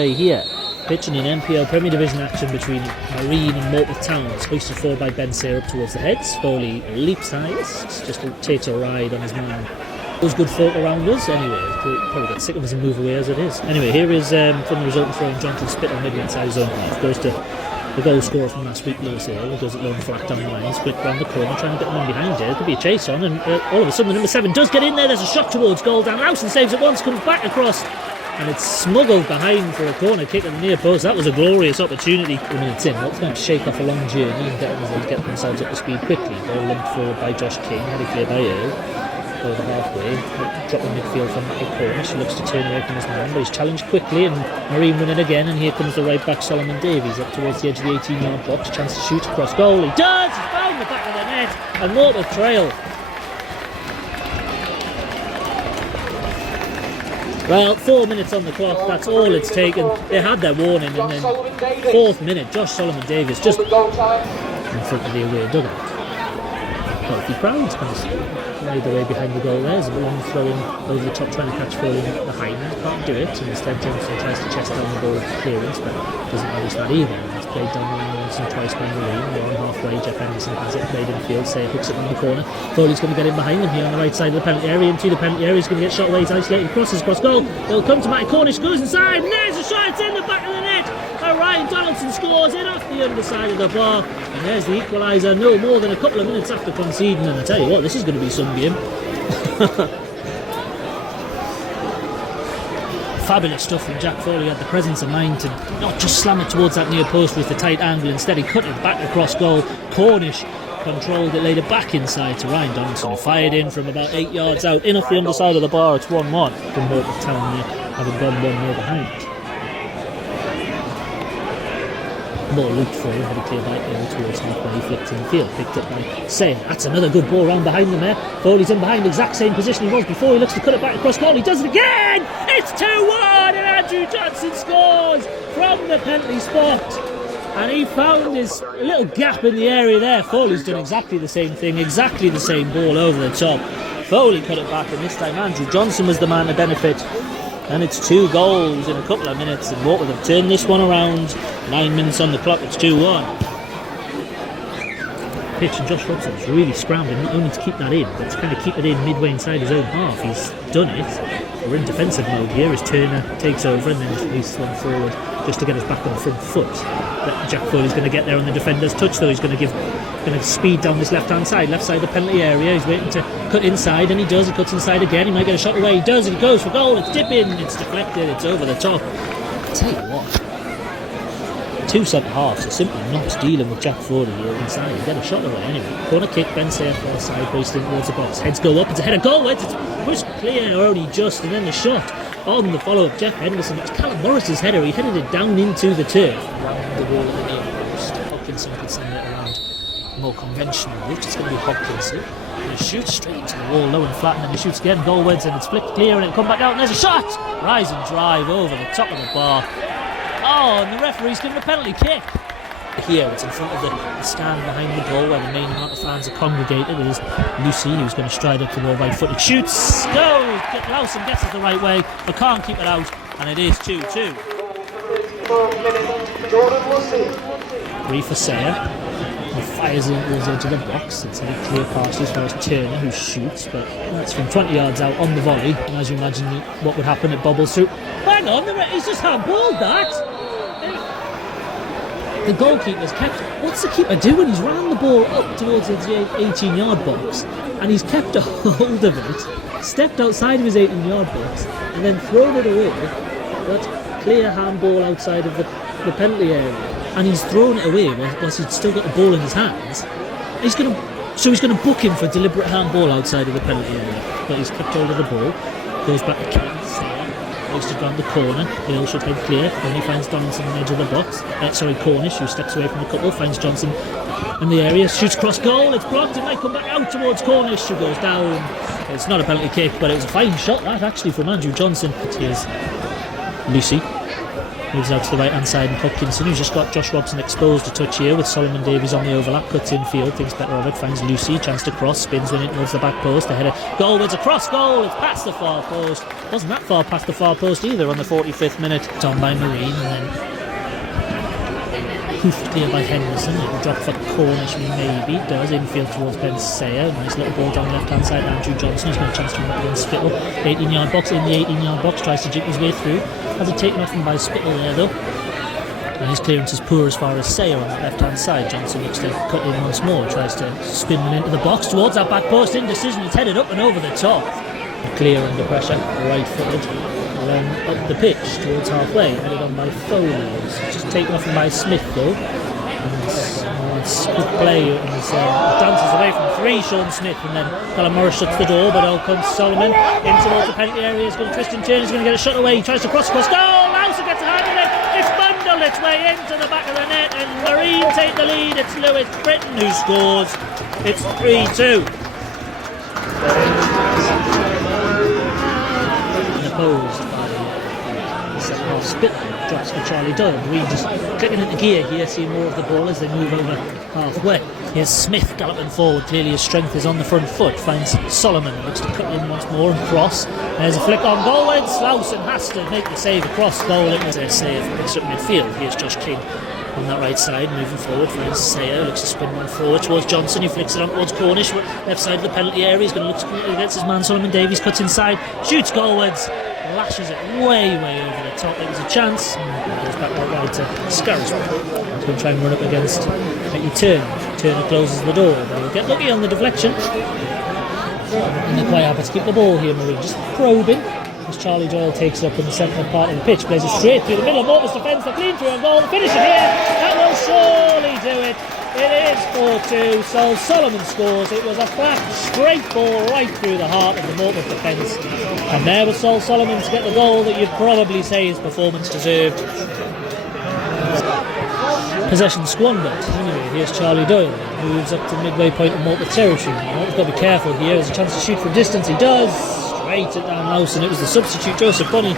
away here. Pitching in NPL Premier Division action between Marine and Morpeth Towns. Hoisted forward by Ben Sayre up towards the heads. Foley leaps high. It's just a tater ride on his man. Those good folk around us. Anyway, probably get sick of us and move away as it is. Anyway, here is from the resultant throw in Johnson spit on midway inside his own half. Goes to the goal scorer from last week, Lussey. He goes it long flat down the line. Split round the corner, trying to get the man behind here. There could be a chase on, and all of a sudden the number 7 does get in there. There's a shot towards goal. Donaldson saves it once, comes back across. And it's smuggled behind for a corner kick at the near post. That was a glorious opportunity. 2 minutes in, what's going to shake off a long journey and get themselves up to speed quickly. Ball limped forward by Josh King, headed clear by Earl. Over halfway, drop in midfield from Michael Cornish. He looks to turn away from his man, but he's challenged quickly, and Marine win it again. And here comes the right back, Solomon-Davies, up towards the edge of the 18-yard box. Chance to shoot across goal. He does! He's found the back of the net, and Morpeth trail. Well, 4 minutes on the clock, that's all it's taken. They had their warning, and then 4th minute, Josh Solomon-Davies just in front of the away dugout. Healthy crowds kind of made their way behind the goal there. There's a long throw in over the top, trying to catch Foley behind. Can't do it, and instead Johnson tries to chest down the ball with clearance, but doesn't manage that either. It's played down the line once and twice by Marine. We're on halfway. Jeff Henderson has it, played in field. Sayre hooks it on the corner. Foley's going to get in behind him here on the right side of the penalty area. Into the penalty area, he's going to get shot away. He's isolated, crosses across goal. It'll come to Matty Cornish, goes inside, and there's a shot. It's in the back of the net. Ryan Donaldson scores in off the underside of the bar, and there's the equaliser. No more than a couple of minutes after conceding, and I tell you what, this is going to be some game. Fabulous stuff from Jack Foley. Had the presence of mind to not just slam it towards that near post with the tight angle. Instead, he cut it back across goal. Cornish controlled it, laid it back inside to Ryan Donaldson, who fired in from about 8 yards out, in off the underside of the bar. It's 1-1 from Morpeth Town there, having gone 1-0 behind. Ball looped forward, headed clear by Earl towards halfway, flicked in field, picked up by Sayre. That's another good ball round behind them there. Foley's in behind, exact same position he was before. He looks to cut it back across goal. He does it again! It's 2-1, and Andrew Johnson scores from the penalty spot. And he found his little gap in the area there. Foley's done exactly the same thing, exactly the same ball over the top. Foley cut it back, and this time Andrew Johnson was the man to benefit. And it's 2 goals in a couple of minutes, and Morpeth have turned this one around. 9 minutes on the clock, it's 2-1. Pitch, and Josh Robinson's really scrambling, not only to keep that in, but to kind of keep it in midway inside his own half. He's done it. We're in defensive mode here as Turner takes over and then just releases one forward just to get us back on the front foot. But Jack Foley's going to get there on the defender's touch, though. He's going to speed down this left side of the penalty area. He's waiting to cut inside, and he does. He cuts inside again. He might get a shot away. He does. He goes for goal. It's dipping. It's deflected. It's over the top. I tell you what, 2 centre halves are simply not dealing with Jack Foley here inside. He get a shot away anyway. Corner kick. Ben Sayre far side, hoisting towards the box. Heads go up. It's a header goal. It's pushed clear, only just, and then the shot on the follow-up. Jeff Henderson. It's Callum Morris's header. He headed it down into the turf, around the wall of the near post. Hopkinson could send it around a more conventional route. It's going to be Hopkinson. He shoots straight into the wall, low and flat, and then he shoots again goalwards, and it's flicked clear, and it'll come back out, and there's a shot! Rise and drive over the top of the bar. Oh, and the referee's given a penalty kick. Here, it's in front of the stand behind the goal where the main amount of fans are congregated. It is Lussey, who's going to stride up the wall right-footed. Shoots! Goes! Lawson gets it the right way, but can't keep it out, and it is 2-2. 3 for Sayre. He fires it towards the edge of the box. It's a clear pass as far as Turner, who shoots, but that's from 20 yards out on the volley. And as you imagine what would happen, it bobbles through. Hang on, he's just handballed that. The goalkeeper's kept. What's the keeper doing? He's ran the ball up towards the 18-yard box, and he's kept a hold of it, stepped outside of his 18-yard box, and then thrown it away. That's clear handball outside of the penalty area. And he's thrown it away whilst he's still got the ball in his hands. He's going to book him for deliberate handball outside of the penalty area. But he's kept hold of the ball. Goes back to King. Hoisted round the corner. Earl should head clear. Then he finds Donaldson on the edge of the box. Cornish, who steps away from the couple, finds Johnson in the area. Shoots cross goal. It's blocked. It might come back out towards Cornish, who goes down. It's not a penalty kick, but it was a fine shot that actually from Andrew Johnson. Here's Lussey. Moves out to the right hand side, and Hopkinson, who's just got Josh Robson exposed a touch here with Solomon-Davies on the overlap, cuts in field, thinks better of it, finds Lussey, chance to cross, spins when it towards the back post, the header, Galwood's across goal, it's past the far post, wasn't that far past the far post either on the 45th minute, done by Marine, and then hoofed clear by Henderson. It will drop for Cornish, maybe. Does infield towards Ben Sayer. Nice little ball down the left hand side. Andrew Johnson, who's got a chance to run up against Spittle. 18-yard box, in the 18-yard box, tries to jig his way through. Has it taken off him by Spittle there though. And his clearance is poor as far as Sayer on that left hand side. Johnson looks to cut in once more. Tries to spin one into the box towards that back post. Indecision, it's headed up and over the top. Clear under pressure, right footed. Up the pitch towards halfway, headed on by Foley. It's just taken off him by Smith though. And it's good play, and dances away from three, Sean Smith, and then Callum Morris shuts the door, but out comes Solomon in towards the penalty area. He's going to twist and turn, he's going to get a shot away, he tries to cross, goal! Lussey gets a hand in it, it's bundled its way into the back of the net, and Marine take the lead. It's Britton who scores. It's 3-2. Opposed by centre-half Spittle, drops for Charlie Doyle. Marine just clicking into gear here, seeing more of the ball as they move over halfway. Here's Smith galloping forward, clearly his strength is on the front foot, finds Solomon, looks to cut in once more and cross. There's a flick on goal, and Slauson has to make the save across goal. It was a save, picks up midfield. Here's Josh King on that right side, moving forward, finds Sayer, looks to spin one forward towards Johnson, who flicks it on towards Cornish, left side of the penalty area. He's going to look against his man Solomon-Davies, cuts inside, shoots goalwards, lashes it way over the top. It was a chance, and goes back right wide to Scarisbrick. He's going to try and run up against Mickey Turner closes the door, but he'll get lucky on the deflection. And they're quite happy to keep the ball here, Marine, just probing. As Charlie Doyle takes it up in the central part of the pitch, plays it straight through the middle. Morpeth defends the clean through and goal. The finish here, that will surely do it. It is 4-2, so Solomon scores. It was a flat, straight ball right through the heart of the Morpeth defence. And there was Sol Solomon to get the goal that you'd probably say his performance deserved. Possession squandered. Anyway, here's Charlie Doyle. Moves up to the midway point of Morpeth territory. He's got to be careful here. There's a chance to shoot from distance. He does. Straight it down Lawson. It was the substitute, Joseph Bunny.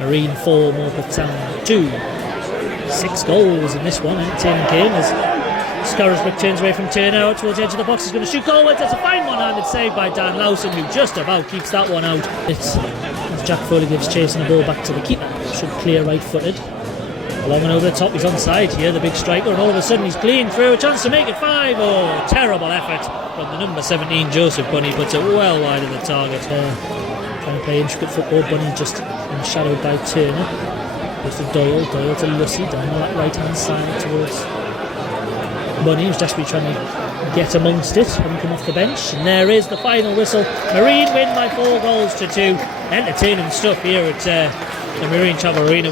Marine 4, Morpeth Town 2. 6 goals in this one. Entertaining game as Scarisbrick turns away from Turner out towards the edge of the box. He's going to shoot goalwards. That's a fine one-handed save by Dan Lawson, who just about keeps that one out. It's as Jack Foley gives chasing the ball back to the keeper. Should clear right-footed. Along and over the top, he's onside here, the big striker, and all of a sudden he's clean through, a chance to make it 5. Oh, terrible effort from the number 17, Joseph Bunny, puts it well wide of the target. Trying to play intricate football, Bunny just shadowed by Turner. Goes to Doyle to Lussey, down the right hand side towards Bunny, who's desperately trying to get amongst it and come off the bench. And there is the final whistle. Marine win by 4 goals to 2. Entertaining stuff here at the Marine Travel Arena.